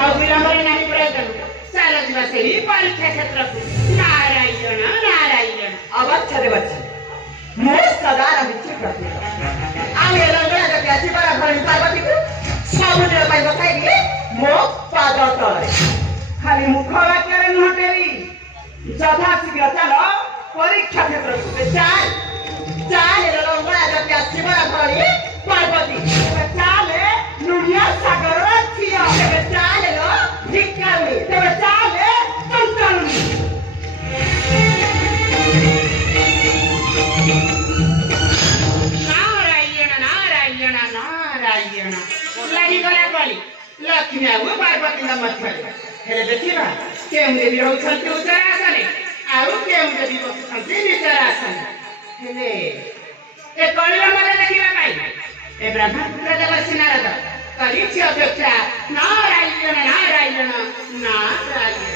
ଆଉ ବିଳମ୍ବରେ ନାହିଁ ପ୍ରୟୋଜନ ଚାଲ ଯିବା ସେହି ପରୀକ୍ଷା କ୍ଷେତ୍ରକୁ। ନାରାୟଣ ନାରାୟଣ। ଅବଚ୍ଛେଦ ବଚ୍ଛେଦ ମୁଁ ସଦା ରହିଛି ପ୍ରତ୍ୟେକ। ଆଉ ଏ ରଙ୍ଗଳା ଯଦି ଆସିବାର ଭଳି ପାର୍ବତୀକୁ ସବୁଦିନ ପାଇଁ ବସାଇ ଦିଏ ମୋ ପାଦ ତଳେ। ଖାଲି ମୁଖ ବାକ୍ୟରେ ନୁହଁ ଟେରି ଯଥାଶୀଘ୍ର ଚାଲ ପରୀକ୍ଷା କ୍ଷେତ୍ରକୁ। ଚାଲ ଚାଲ ରଙ୍ଗଳା ଯଦି ଆସିବାର ଭଳି ପାର୍ବତୀ। ଚାଲେ ଲୁଣିଆ ସାଗରର ଝିଅ। ତେବେ ଚାଲ ଭିକାରୀ। ତେବେ ଚାଲେ ଚଞ୍ଚାଳୁଣୀ। ନାରାୟଣ ନାରାୟଣ ନାରାୟଣ। ଲାଗିଗଲା କଳି ଲକ୍ଷ୍ମୀ ଆଉ ପାର୍ବତୀଙ୍କ ମଧ୍ୟରେ। ହେଲେ ଦେଖିବା କେଉଁ ଦେବୀ ରହୁଛନ୍ତି ଉତ୍ତର ଆସନେ ଆଉ କେଉଁ ଦେବୀ ବସୁଛନ୍ତି ନିଚର ଆସନେ। ହେଲେ ଏ କଳିର ମଜା ଦେଖିବା ପାଇଁ ଏ ବ୍ରହ୍ମପୁତ୍ର ଦେବର୍ଷି ନାରଦ କରିଛି ଅପେକ୍ଷା। ନାରାୟଣ ନାରାୟଣ ନାରାୟଣ।